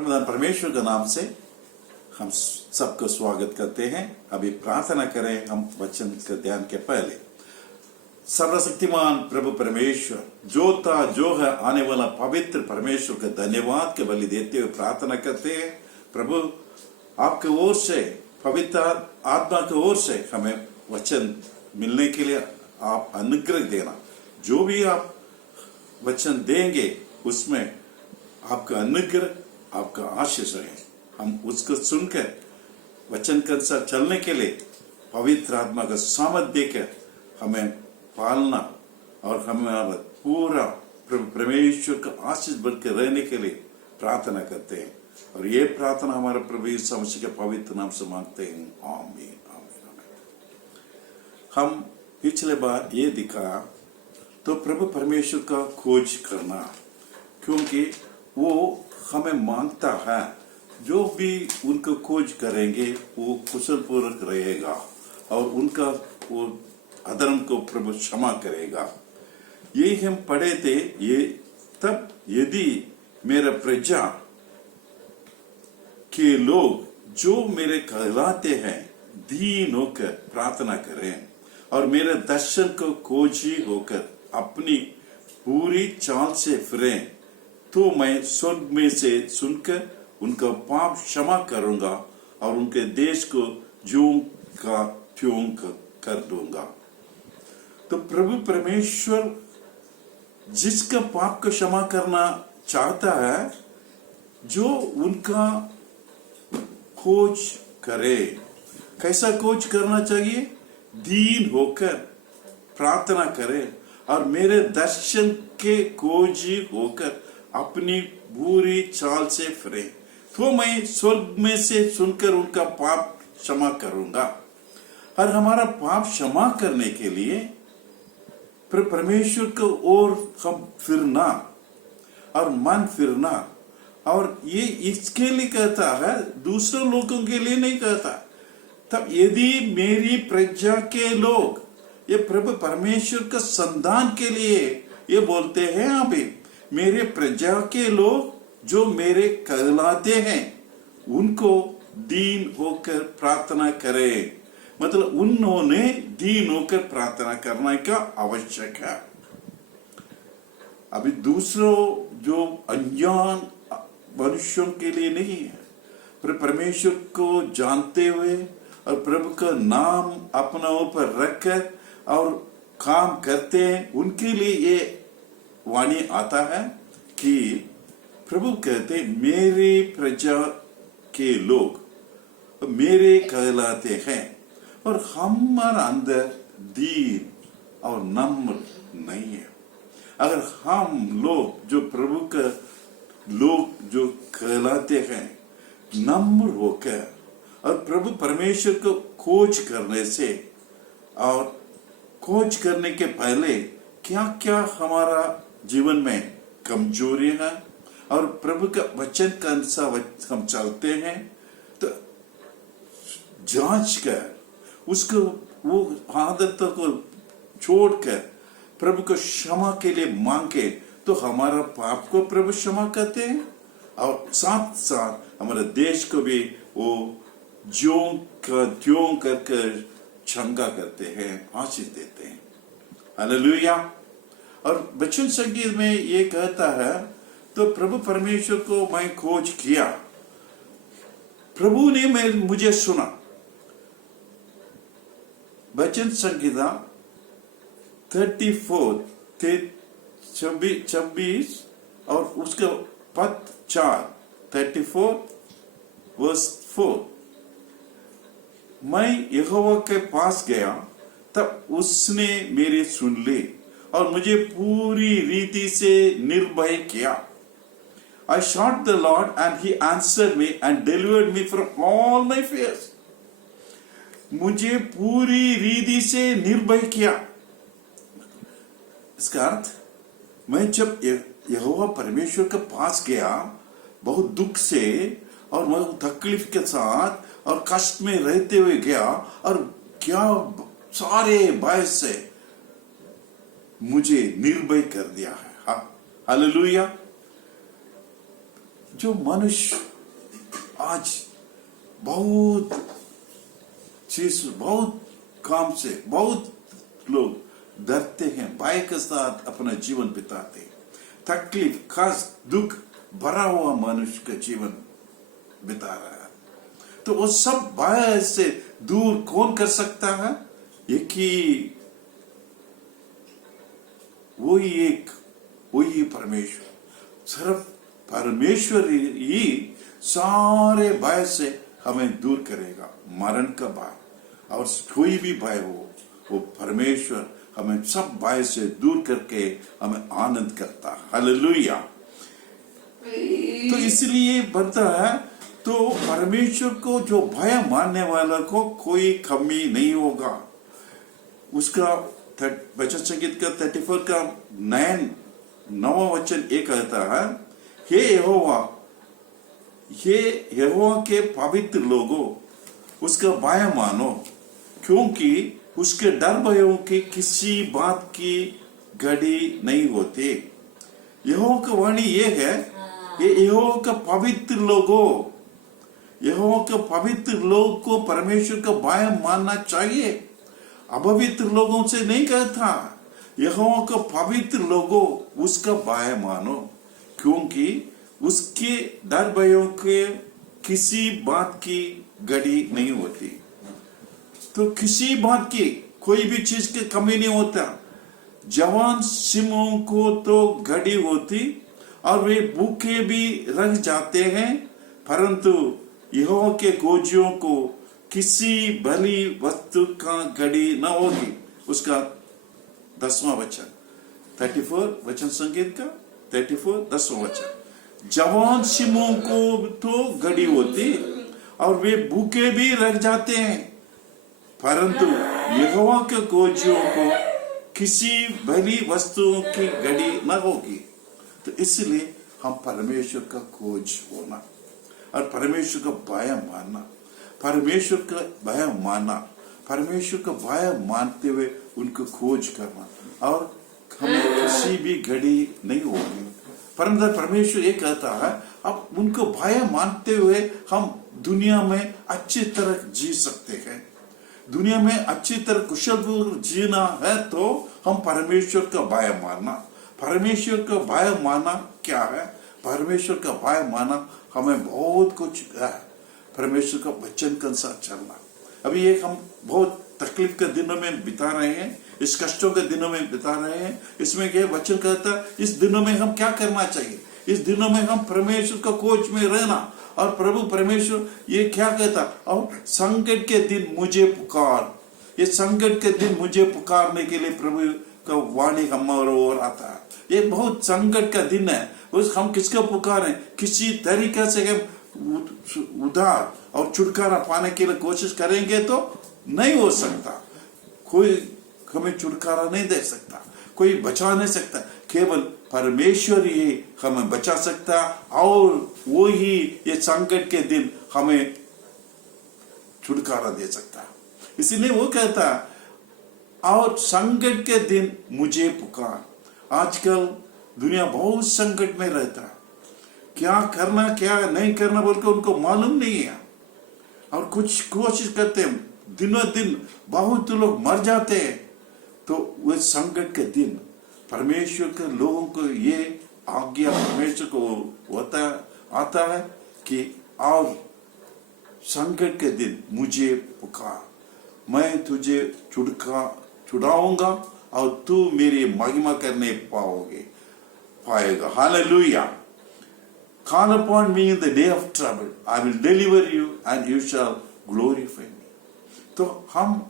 परमदान परमेश्वर के नाम से हम सबको स्वागत करते हैं। अभी प्रार्थना करें हम वचन के ध्यान के पहले। सर्वशक्तिमान प्रभु परमेश्वर जो था जो है आने वाला पवित्र परमेश्वर का धन्यवाद के बलि देते हुए प्रार्थना करते हैं। प्रभु आपके ओर से पवित्र आत्मा की ओर से हमें वचन मिलने के लिए आप अनुग्रह देना। जो भी आप वचन देंगे उसमें आपका अनुग्रह आपका आशीष रहे। हम उसको सुनकर वचन के अनुसार चलने के लिए पवित्र आत्मा का सामर्थ देकर हमें पालना और हमारा पूरा परमेश्वर का आशीष बनकर रहने के लिए प्रार्थना करते हैं। और ये प्रार्थना हमारे प्रभु यीशु मसीह के पवित्र नाम से मांगते हैं। आमीन आमीन आमीन। हम पिछले बार ये दिखा तो प्रभु परमेश्वर का खोज करना, क्योंकि वो हमें मांगता है जो भी उनको खोज करेंगे वो कुशल पूर्वक रहेगा और उनका वो अधर्म को प्रभु क्षमा करेगा। यही हम पढ़े थे। ये तब यदि मेरा प्रजा के लोग जो मेरे कहलाते हैं दीन होकर प्रार्थना करें और मेरे दर्शन को खोजी होकर अपनी पूरी चाल से फिरें तो मैं स्वर्ग में से सुनकर उनका पाप क्षमा करूंगा और उनके देश को ज्यों का त्यों कर दूंगा। तो प्रभु परमेश्वर जिसका पाप को क्षमा करना चाहता है, जो उनका खोज करे। कैसा खोज करना चाहिए? दीन होकर प्रार्थना करे और मेरे दर्शन के खोजी होकर अपनी बुरी चाल से फिरे तो मैं स्वर्ग में से सुनकर उनका पाप क्षमा करूंगा। और हमारा पाप क्षमा करने के लिए परमेश्वर को ओर हम फिरना और मन फिरना, और ये इसके लिए कहता है, दूसरे लोगों के लिए नहीं कहता। तब यदि मेरी प्रजा के लोग, ये प्रभु परमेश्वर का संतान के लिए ये बोलते हैं, अभी मेरे प्रजा के लोग जो मेरे कहलाते हैं उनको दीन होकर प्रार्थना करें। मतलब उन्होंने दीन होकर प्रार्थना करने का आवश्यक है। अभी दूसरों जो अनजान मनुष्यों के लिए नहीं है, पर परमेश्वर को जानते हुए और प्रभु का नाम अपना ऊपर रखकर और काम करते हैं, उनके लिए ये वाणी आता है कि प्रभु कहते मेरे प्रजा के लोग मेरे कहलाते हैं। और हमारा अंदर दीन और नम्र नहीं है। अगर हम लोग जो प्रभु का लोग जो कहलाते हैं नम्र होकर और प्रभु परमेश्वर को खोज करने से, और खोज करने के पहले क्या क्या हमारा जीवन में कमजोरी है और प्रभु का वचन के अनुसार हम चलते हैं, तो जांच कर उसको वो आदतों को छोड़कर प्रभु को क्षमा के लिए मांगे तो हमारा पाप को प्रभु क्षमा करते हैं और साथ साथ हमारे देश को भी वो ज्यों का त्यों करके क्षमा करते हैं, आशीष देते हैं। हालेलुया। और वचन संगीत में ये कहता है, तो प्रभु परमेश्वर को मैं खोज किया, प्रभु ने मुझे सुना। वचन संगीता 34 और उसके पद 4 34:4 मैं यहोवा के पास गया तब उसने मेरी सुन ली और मुझे पूरी रीति से निर्भय किया। I sought the Lord and he answered me and delivered me from all my fears. मुझे पूरी रीति से निर्भय किया। इसका अर्थ, मैं जब यहोवा परमेश्वर के पास गया बहुत दुख से और बहुत तकलीफ के साथ और कष्ट में रहते हुए गया, और क्या सारे भय से मुझे निर्भय कर दिया है। हालेलुया। जो मनुष्य आज बहुत चीज, बहुत काम से बहुत लोग डरते हैं, भय के साथ अपना जीवन बिताते, तकलीफ, खास दुख भरा हुआ मनुष्य का जीवन बिता रहा है। तो वो सब भय से दूर कौन कर सकता है? एक ही, वही परमेश्वर, सिर्फ परमेश्वर ही सारे भय से हमें दूर करेगा। मरण का भय और कोई भी भय हो, वो परमेश्वर हमें सब भय से दूर करके हमें आनंद करता है। हालेलुया। तो इसलिए बनता है, तो परमेश्वर को जो भय मानने वाला को कोई कमी नहीं होगा। उसका वचन संगीत का 34 का 9वां वचन एक कहता है, हे यहोवा के पवित्र लोगों, उसका भय मानो, क्योंकि उसके डर भयों की किसी बात की घड़ी नहीं होती। यहोवा का वाणी ये है, ये यहोवा का पवित्र लोगों, यहोवा के पवित्र लोग को परमेश्वर का भय मानना चाहिए। अपवित्र लोगों से नहीं कहता, यहोवा के पवित्र लोगों उसका भय मानो, क्योंकि उसके डर भयों के किसी बात की घड़ी नहीं होती। तो किसी बात की, कोई भी चीज की कमी नहीं होता। जवान सिंहों को तो घड़ी होती और वे भूखे भी रह जाते हैं, परंतु यहोवा के खोजियों को किसी भली वस्तु का घड़ी न होगी। उसका 10वां वचन, 34 वचन संगीत का 34 10वां वचन, जवान सिंहों को तो घड़ी होती और वे भूखे भी रह जाते हैं, परंतु यहोवा के खोजियों को किसी भली वस्तुओं की घड़ी न होगी। तो इसलिए हम परमेश्वर का खोज होना और परमेश्वर का भय मानना, परमेश्वर का भय मानना, परमेश्वर का भय मानते हुए उनको खोज करना, और हमें किसी भी घड़ी नहीं होगी। परंतु परमेश्वर ये कहता है, अब उनको भय मानते हुए हम दुनिया में अच्छी तरह जी सकते हैं। दुनिया में अच्छी तरह कुशलपूर्वक जीना है तो हम परमेश्वर का भय मानना। परमेश्वर का भय मानना क्या है? परमेश्वर का भय मानना हमें बहुत कुछ है। परमेश्वर का वचन के अनुसार चलना। अभी एक हम बहुत तकलीफ के दिनों में बिता रहे हैं, इस कष्टों के दिनों में बिता रहे हैं। इसमें क्या वचन कहता है, इस दिनों में हम क्या करना चाहिए? इस दिनों में हम परमेश्वर का खोज में रहना। और प्रभु परमेश्वर ये क्या कहता, और संकट के दिन मुझे पुकार, ये संकट के दिन मुझे पुकारने के लिए प्रभु का वाणी हमारे ओर आता है। ये बहुत संकट का दिन है, उस हम किसका पुकारें? किसी तरीके से हम उधार और छुटकारा पाने के लिए कोशिश करेंगे तो नहीं हो सकता। कोई हमें छुटकारा नहीं दे सकता, कोई बचा नहीं सकता, केवल परमेश्वर ही हमें बचा सकता, और वो ही ये संकट के दिन हमें छुटकारा दे सकता। इसलिए वो कहता, और संकट के दिन मुझे पुकार। आजकल दुनिया बहुत संकट में रहता है, क्या करना क्या नहीं करना बोलकर उनको मालूम नहीं है, और कुछ कोशिश करते हैं, दिनों दिन बहुत लोग मर जाते हैं। तो वह संकट के दिन परमेश्वर के लोगों को ये आज्ञा परमेश्वर को आता है कि और संकट के दिन मुझे पुकार, मैं तुझे छुड़ाऊंगा और तू मेरी महिमा करने पाएगा। Hallelujah. Call upon me in the day of trouble, I will deliver you and you shall glorify me. तो हम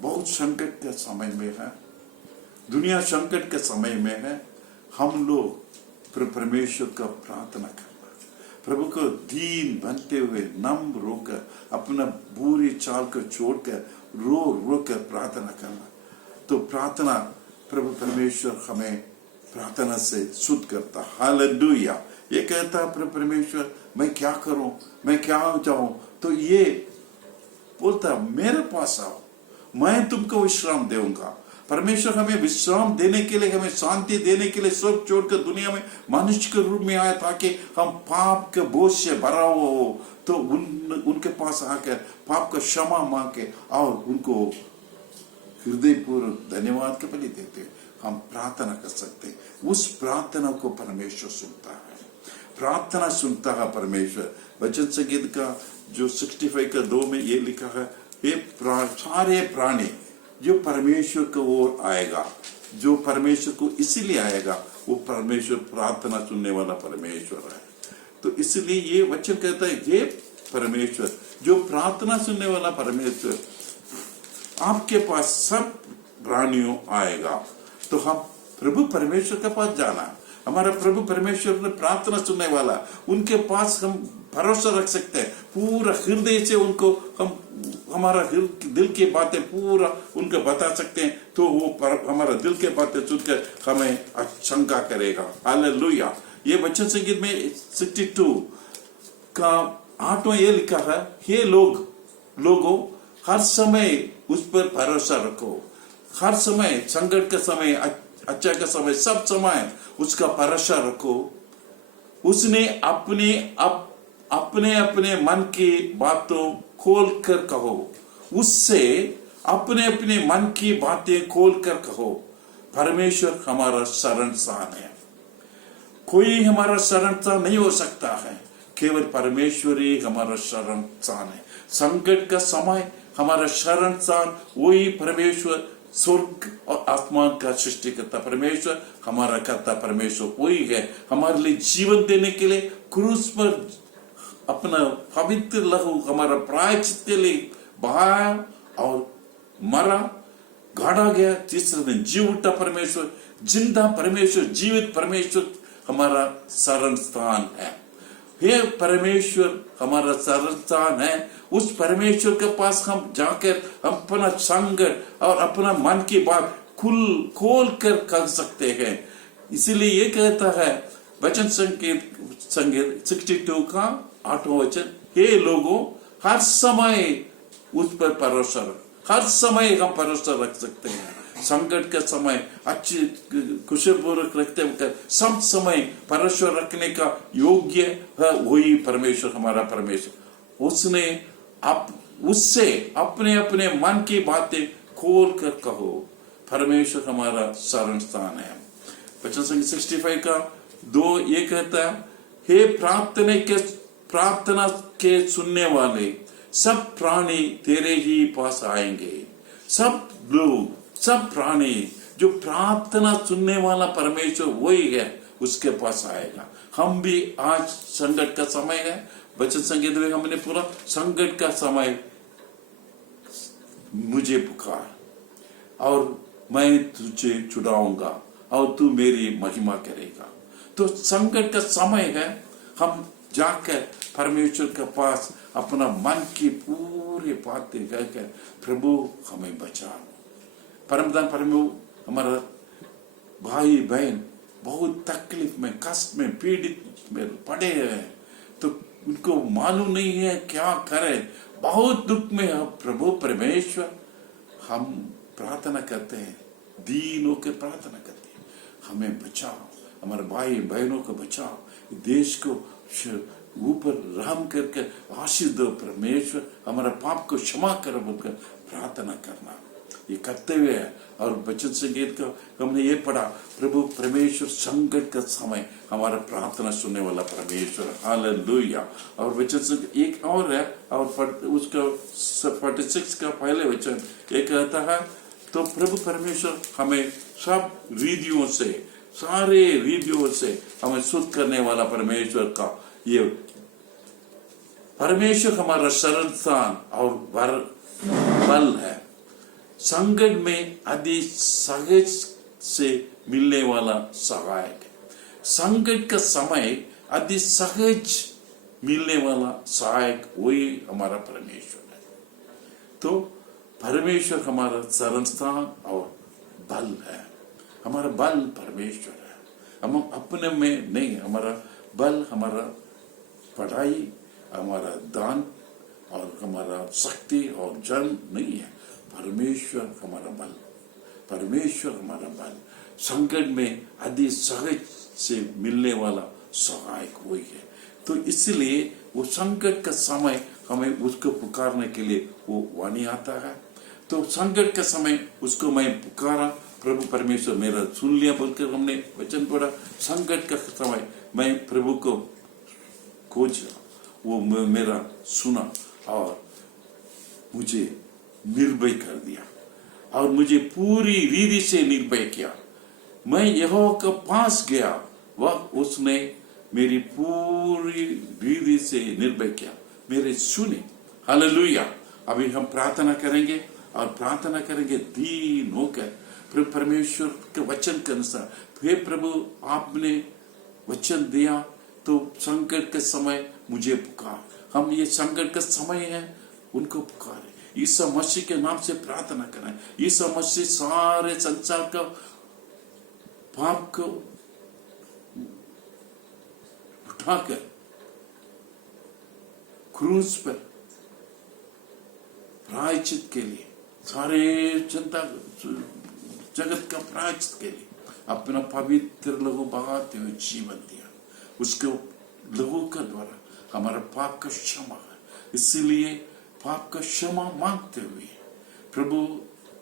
बहुत संकट के समय में हैं, दुनिया संकट के समय में है। हम लोग परमेश्वर का प्रार्थना करना, प्रभु को दीन बनते हुए नम्र होकर अपना बुरी चाल को छोड़कर रो कर प्रार्थना करना। तो प्रार्थना प्रभु परमेश्वर हमें प्रार्थना से शुद्ध करता। हालेलुया। ये कहता है परमेश्वर मैं क्या करूं, मैं क्या चाहूं, तो ये बोलता मेरे पास आओ, मैं तुमको विश्राम दूंगा, परमेश्वर हमें विश्राम देने के लिए, हमें शांति देने के लिए स्वर्ग छोड़कर दुनिया में मनुष्य के रूप में आया, ताकि हम पाप के बोझ से भरा हो तो उनके पास आकर पाप का क्षमा मांग के और उनको हृदय पूर्वक धन्यवाद के बलि देते हैं, हम प्रार्थना कर सकते हैं। उस प्रार्थना को परमेश्वर सुनता है, प्रार्थना सुनता है परमेश्वर। वचन संगीत का जो 65 का 2 में ये लिखा है, ये सारे प्राणी जो परमेश्वर की ओर आएगा, जो परमेश्वर को इसीलिए आएगा, वो परमेश्वर प्रार्थना सुनने वाला परमेश्वर है। तो इसलिए ये वचन कहता है, ये परमेश्वर जो प्रार्थना सुनने वाला परमेश्वर आपके पास सब प्राणियों आएगा। तो हम प्रभु परमेश्वर के पास जाना, हमारा प्रभु परमेश्वर ने प्रार्थना सुनने वाला, उनके पास हम भरोसा रख सकते हैं, पूरा हृदय से उनको हम हमारा दिल की बातें पूरा उनको बता सकते हैं, तो वो हमारा दिल के बातें सुनकर हमें शंका करेगा। हालेलुया। ये वचन संगीत में 62 का 8वां ये लिखा है, हे लोगों हर समय उस पर भरोसा रखो, हर समय, संकट का समय, अच्छा का समय, सब समय उसका भरोसा रखो। उसने अपने मन की बातों खोल कर कहो, उससे अपने मन की बातें खोल कर कहो। परमेश्वर हमारा शरण स्थान है, कोई हमारा शरण स्थान नहीं हो सकता है, केवल परमेश्वर ही हमारा शरण स्थान है। संकट का समय हमारा शरण स्थान वही परमेश्वर, स्वर्ग और आत्मा का सृष्टि करता परमेश्वर, हमारा करता परमेश्वर वही है। हमारे लिए जीवन देने के लिए क्रूस पर अपना पवित्र लहू हमारा प्रायश्चित के लिए बहाया और मरा, गाड़ा गया, तीसरे दिन जी उठा परमेश्वर, जिंदा परमेश्वर, जीवित परमेश्वर हमारा शरण स्थान है। हे परमेश्वर हमारा शरण स्थान है। उस परमेश्वर के पास हम जाकर अपना संकट और अपना मन की बात खोल कर कर सकते हैं। इसीलिए ये कहता है वचन संगीत 62 का 8वां वचन, हे लोगों हर समय उस पर भरोसा रख, हर समय हम भरोसा रख सकते हैं। संकट का समय अच्छी कुशलपूर्वक रखते हुए सब समय परमेश्वर रखने का योग्य है वही परमेश्वर, हमारा परमेश्वर। उसने उससे अपने मन की बातें खोल कर कहो। परमेश्वर हमारा शरण स्थान है। वचन संगीत 65 का 2 ये कहता है, हे प्रार्थना के सुनने वाले सब प्राणी तेरे ही पास आएंगे। सब लोग, सब प्राणी जो प्रार्थना सुनने वाला परमेश्वर वही है, उसके पास आएगा। हम भी आज संकट का समय है, वचन संगीत में हमने पूरा संकट का समय मुझे पुकार और मैं तुझे छुड़ाऊंगा और तू मेरी महिमा करेगा। तो संकट का समय है, हम जाकर परमेश्वर के पास अपना मन की पूरी बातें कहकर प्रभु हमें बचाओ। परमदान प्रभु हमारा भाई बहन बहुत तकलीफ में, कष्ट में, पीड़ित में पड़े हैं, तो उनको मालूम नहीं है क्या करें, बहुत दुख में है। प्रभु परमेश्वर हम प्रार्थना करते हैं, दीन होकर प्रार्थना करते हैं, हमें बचाओ, हमारे भाई बहनों को बचाओ, देश को ऊपर रहम करके आशीष दो परमेश्वर, हमारा पाप को क्षमा करो बोलकर प्रार्थना करना ये कर्तव्य है। और वचन संगीत का हमने ये पढ़ा, प्रभु परमेश्वर संकट का समय हमारा प्रार्थना सुनने वाला परमेश्वर। हालेलुया। और वचन संगीत एक और है, और उसका 46 का पहले वचन ये कहता है, तो प्रभु परमेश्वर हमें सब रीतियों से, सारे रीतियों से हमें शुद्ध करने वाला परमेश्वर का ये परमेश्वर हमारा शरण स्थान और बल है। संकट में अति सहज से मिलने वाला सहायक है। संकट का समय अति सहज मिलने वाला सहायक वही हमारा परमेश्वर है। तो परमेश्वर हमारा शरण स्थान और बल है, हमारा बल परमेश्वर है। हम अपने में नहीं, हमारा बल हमारा पढ़ाई, हमारा दान और हमारा शक्ति और जन नहीं है, परमेश्वर हमारा बल, परमेश्वर हमारा बल, संकट में अति सहज से मिलने वाला सहायक वही है। तो इसलिए वो संकट का समय हमें उसको पुकारने के लिए वो वाणी आता है। तो संकट का समय उसको मैं पुकारा, प्रभु परमेश्वर मेरा सुन लिया बोलकर हमने वचन पढ़ा। संकट का समय मैं प्रभु को खोजा, वो मेरा सुना और मुझे निर्भय कर दिया और मुझे पूरी रीति से निर्भय किया। मैं यहोवा के पास गया, वह उसने मेरी पूरी रीति से निर्भय किया, मेरे सुने। हालेलुया। अभी हम प्रार्थना करेंगे और प्रार्थना करेंगे दीन होकर प्रभु परमेश्वर के वचन के अनुसार। हे प्रभु, आपने वचन दिया तो संकट के समय मुझे पुकार। हम ये संकट का समय है, उनको पुकारे। यीशु मसीह के नाम से प्रार्थना करें। यीशु मसीह सारे संसार का पाप को उठाकर क्रूस पर प्रायश्चित के लिए, सारे जनता जगत का प्रायश्चित के लिए अपना पवित्र लहू बहाते हुए जीवन दिया। उसके लहू का द्वारा हमारा पाप का क्षमा है। इसीलिए पाप का क्षमा मांगते हुए प्रभु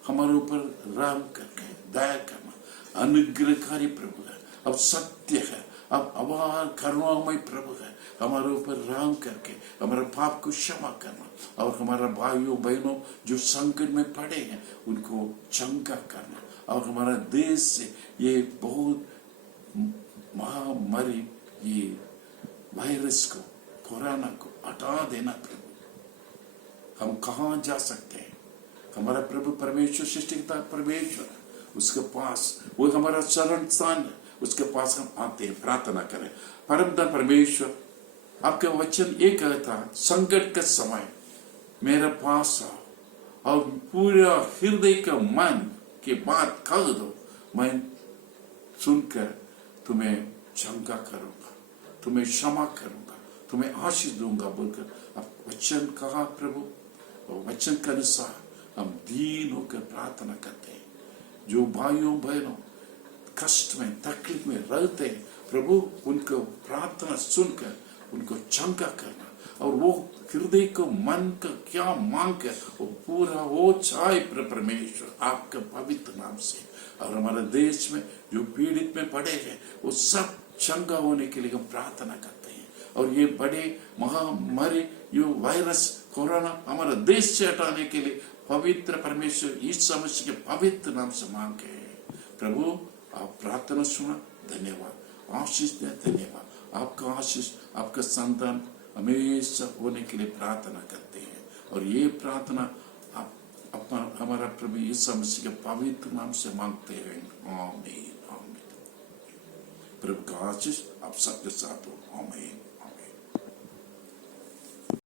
हमारे ऊपर रहम करके दया करना। अनुग्रहकारी प्रभु है, अब सत्य है, अब अपार करुणामय प्रभु है। हमारे ऊपर रहम करके हमारे पाप को क्षमा करना और हमारा भाइयों बहनों जो संकट में पड़े हैं उनको चंगा करना और हमारा देश से ये बहुत महामारी, ये वायरस को, कोरोना को हटा देना। प्रभु हम कहाँ जा सकते हैं? हमारा प्रभु परमेश्वर सृष्टिकर्ता परमेश्वर, उसके पास वो हमारा शरण स्थान है, उसके पास हम आते हैं, प्रार्थना करें। परमपिता परमेश्वर, आपका वचन ये कहता, संकट का समय मेरे पास आओ और पूरा हृदय का मन की बात कह दो, मैं सुनकर तुम्हें चंगा करूंगा, तुम्हें क्षमा करूंगा, तुम्हें आशीष दूंगा बोलकर आप वचन कहा प्रभु। और वचन के अनुसार हम दीन होकर प्रार्थना करते हैं। जो भाइयों बहनों कष्ट में तकलीफ में रहते हैं प्रभु, उनको प्रार्थना सुनकर उनको चंगा करना और वो हृदय को मन का क्या मांग कर वो पूरा वो चाहे परमेश्वर आपके पवित्र नाम से। और हमारे देश में जो पीड़ित में पड़े हैं वो सब चंगा होने के लिए हम प्रार्थना करते हैं। और ये बड़े महामारी, ये वायरस कोरोना हमारा देश से हटाने के लिए पवित्र परमेश्वर यीशु मसीह के पवित्र नाम से मांगे। प्रभु आप प्रार्थना सुना, धन्यवाद। आशीष दें, धन्यवाद। आपका आशीष आपका संतान हमेशा होने के लिए प्रार्थना करते हैं। और ये प्रार्थना आप अपना हमारा प्रभु यीशु मसीह के पवित्र नाम से मांगते हैं। आमीन, आमीन। प्रभु का आशीष आप सबके साथ हो। आमीन।